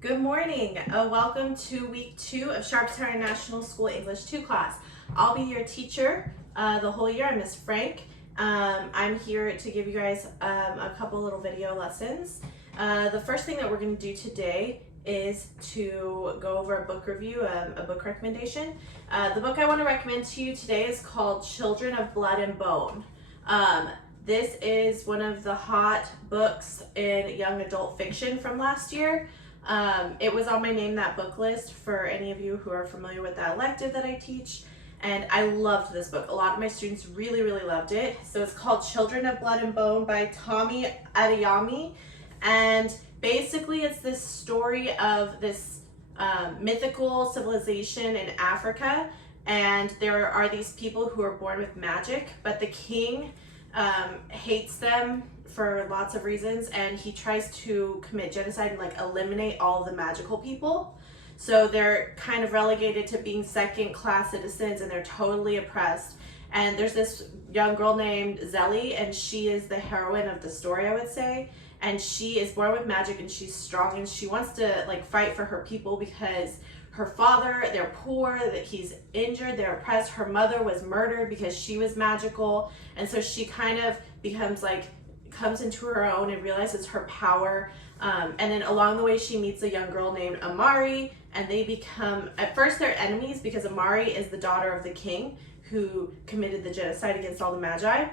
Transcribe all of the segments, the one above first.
Good morning. Welcome to week 2 of Sharpstown International School English 2 class. I'll be your teacher the whole year. I'm Miss Frank. I'm here to give you guys a couple little video lessons. The first thing that we're going to do today is to go over a book review, a book recommendation. The book I want to recommend to you today is called Children of Blood and Bone. This is one of the hot books in young adult fiction from last year. It was on my Name That Book list for any of you who are familiar with that elective that I teach, and I loved this book. A lot of my students really loved it. So it's called Children of Blood and Bone by Tommy Adeyemi, and basically it's this story of this mythical civilization in Africa, and there are these people who are born with magic, but the king hates them for lots of reasons, and he tries to commit genocide and eliminate all the magical people. So they're kind of relegated to being second-class citizens, and they're totally oppressed. And there's this young girl named Zelly, and she is the heroine of the story, I would say. And she is born with magic, and she's strong, and she wants to fight for her people because her father, they're poor, that he's injured, they're oppressed. Her mother was murdered because she was magical, and so she kind of becomes comes into her own and realizes her power. And then along the way she meets a young girl named Amari, and they become, at first they're enemies because Amari is the daughter of the king who committed the genocide against all the magi.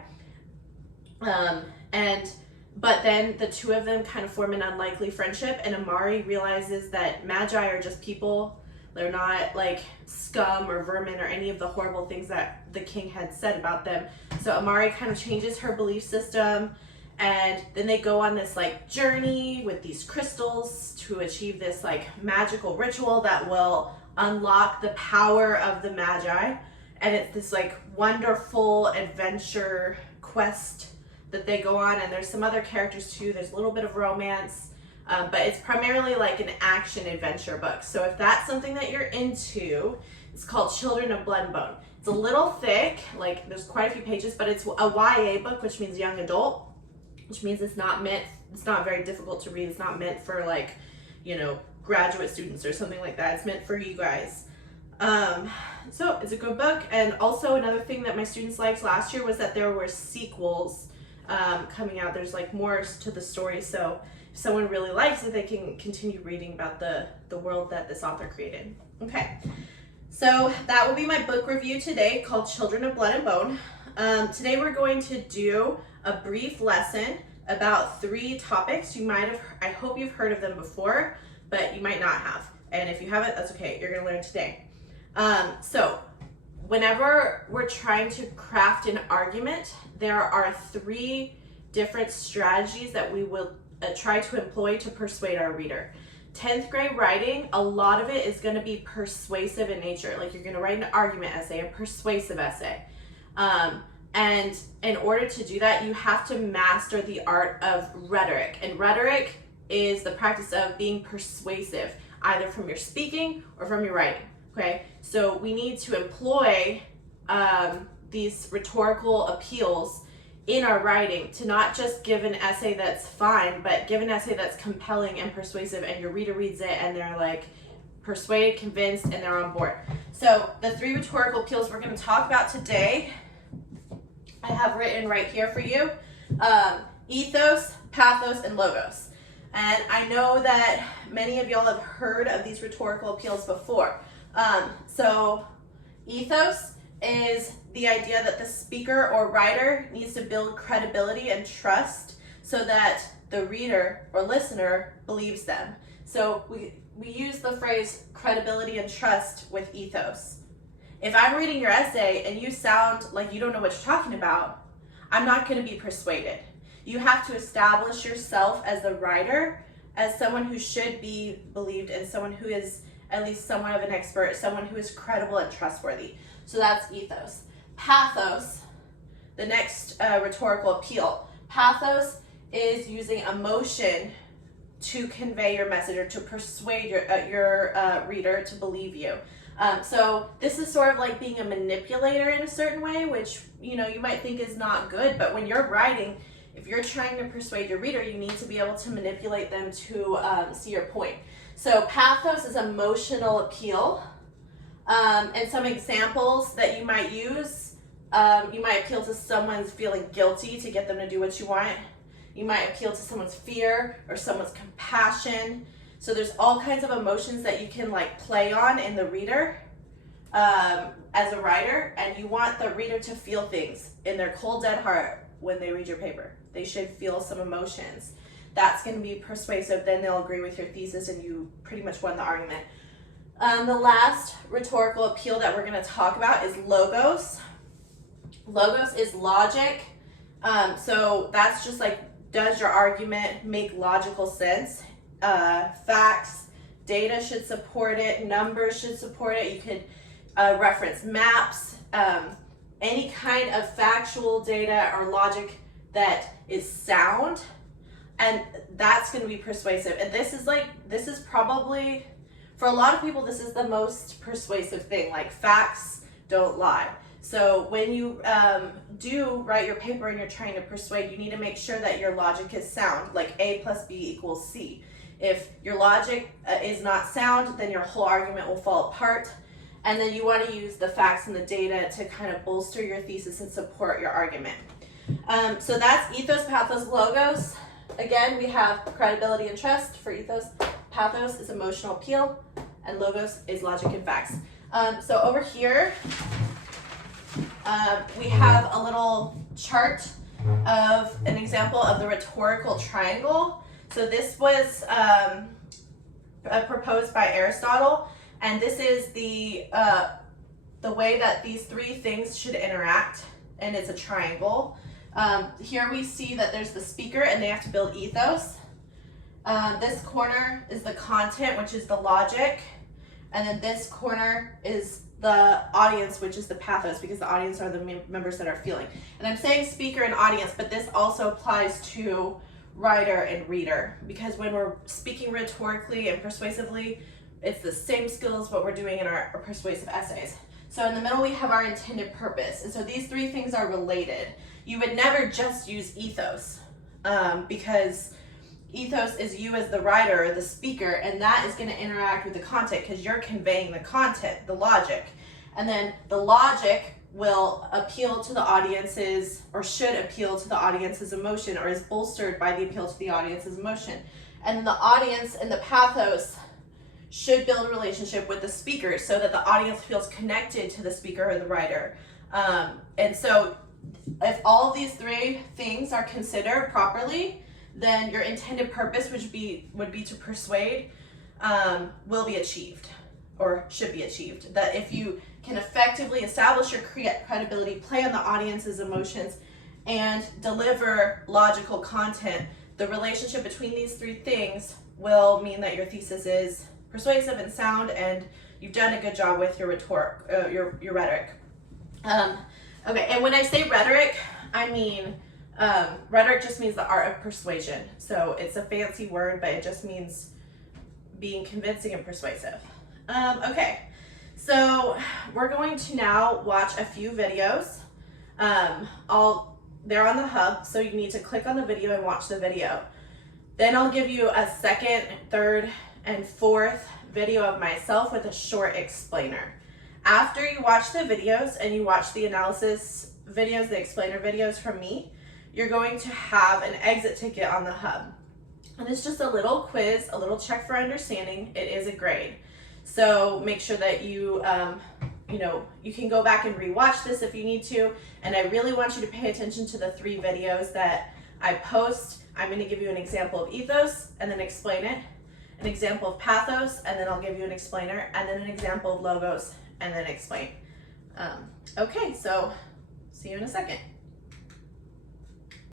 But then the two of them kind of form an unlikely friendship, and Amari realizes that magi are just people. They're not scum or vermin or any of the horrible things that the king had said about them. So Amari kind of changes her belief system, and then they go on this journey with these crystals to achieve this magical ritual that will unlock the power of the magi. And it's this wonderful adventure quest that they go on, and there's some other characters too. There's a little bit of romance, but it's primarily an action adventure book. So if that's something that you're into, it's called Children of Blood and Bone. It's a little thick, there's quite a few pages, but it's a YA book, which means young adult, which means it's not very difficult to read. It's not meant for graduate students or something like that. It's meant for you guys. So it's a good book. And also another thing that my students liked last year was that there were sequels coming out. There's more to the story, so if someone really likes it, they can continue reading about the world that this author created. Okay, so that will be my book review today, called Children of Blood and Bone. Today we're going to do a brief lesson about 3 topics. I hope you've heard of them before, but you might not have, and if you haven't, that's okay. You're going to learn today. So whenever we're trying to craft an argument, there are 3 different strategies that we will try to employ to persuade our reader. 10th grade writing, a lot of it is going to be persuasive in nature. You're going to write an argument essay, a persuasive essay. And in order to do that, you have to master the art of rhetoric. And rhetoric is the practice of being persuasive, either from your speaking or from your writing. Okay, so we need to employ these rhetorical appeals in our writing to not just give an essay that's fine, but give an essay that's compelling and persuasive, and your reader reads it and they're persuaded, convinced, and they're on board. So the 3 rhetorical appeals we're going to talk about today, I have written right here for you: ethos, pathos, and logos. And I know that many of y'all have heard of these rhetorical appeals before. So ethos is the idea that the speaker or writer needs to build credibility and trust so that the reader or listener believes them. So we use the phrase credibility and trust with ethos. If I'm reading your essay and you sound like you don't know what you're talking about, I'm not going to be persuaded. You have to establish yourself as the writer, as someone who should be believed, and someone who is at least somewhat of an expert, someone who is credible and trustworthy. So that's ethos. Pathos, the next rhetorical appeal. Pathos is using emotion to convey your message or to persuade your reader to believe you. So this is sort of like being a manipulator in a certain way, which you might think is not good, but when you're writing, if you're trying to persuade your reader, you need to be able to manipulate them to see your point. So pathos is emotional appeal. And some examples that you might use, you might appeal to someone's feeling guilty to get them to do what you want. You might appeal to someone's fear or someone's compassion. So there's all kinds of emotions that you can like play on in the reader as a writer, and you want the reader to feel things in their cold dead heart when they read your paper. They should feel some emotions. That's going to be persuasive. Then they'll agree with your thesis and you pretty much won the argument. The last rhetorical appeal that we're going to talk about is logos. Logos is logic. So that's just like, does your argument make logical sense? Facts, data should support it, numbers should support it. You could reference maps, any kind of factual data or logic that is sound, and that's going to be persuasive. And this is probably, for a lot of people, this is the most persuasive thing. Like, facts don't lie. So when you do write your paper and you're trying to persuade, you need to make sure that your logic is sound, like A plus B equals C. If your logic is not sound, then your whole argument will fall apart. And then you want to use the facts and the data to kind of bolster your thesis and support your argument. So that's ethos, pathos, logos. Again, we have credibility and trust for ethos. Pathos is emotional appeal, and logos is logic and facts. So over here, we have a little chart of an example of the rhetorical triangle. So this was proposed by Aristotle, and this is the way that these three things should interact, and it's a triangle. Here we see that there's the speaker, and they have to build ethos. This corner is the content, which is the logic, and then this corner is the audience, which is the pathos, because the audience are the members that are feeling. And I'm saying speaker and audience, but this also applies to writer and reader, because when we're speaking rhetorically and persuasively, it's the same skills what we're doing in our persuasive essays. So in the middle we have our intended purpose, and so these three things are related. You would never just use ethos, because ethos is you as the writer or the speaker, and that is going to interact with the content because you're conveying the content, the logic. And then the logic will appeal to the audience's, or should appeal to the audience's emotion, or is bolstered by the appeal to the audience's emotion. And the audience and the pathos should build a relationship with the speaker so that the audience feels connected to the speaker or the writer. And so if all of these three things are considered properly, then your intended purpose, which would be to persuade, will be achieved, or should be achieved. That if you can effectively establish your credibility, play on the audience's emotions, and deliver logical content, the relationship between these three things will mean that your thesis is persuasive and sound, and you've done a good job with your your rhetoric. Okay, and when I say rhetoric, I mean rhetoric just means the art of persuasion. So it's a fancy word, but it just means being convincing and persuasive. Okay, so we're going to now watch a few videos. They're on the hub, so you need to click on the video and watch the video. Then I'll give you a second, third, and fourth video of myself with a short explainer. After you watch the videos and you watch the analysis videos, the explainer videos from me, you're going to have an exit ticket on the hub. And it's just a little quiz, a little check for understanding. It is a grade. So make sure that you can go back and rewatch this if you need to. And I really want you to pay attention to the three videos that I post. I'm going to give you an example of ethos and then explain it, an example of pathos, and then I'll give you an explainer, and then an example of logos, and then explain. Okay, so see you in a second.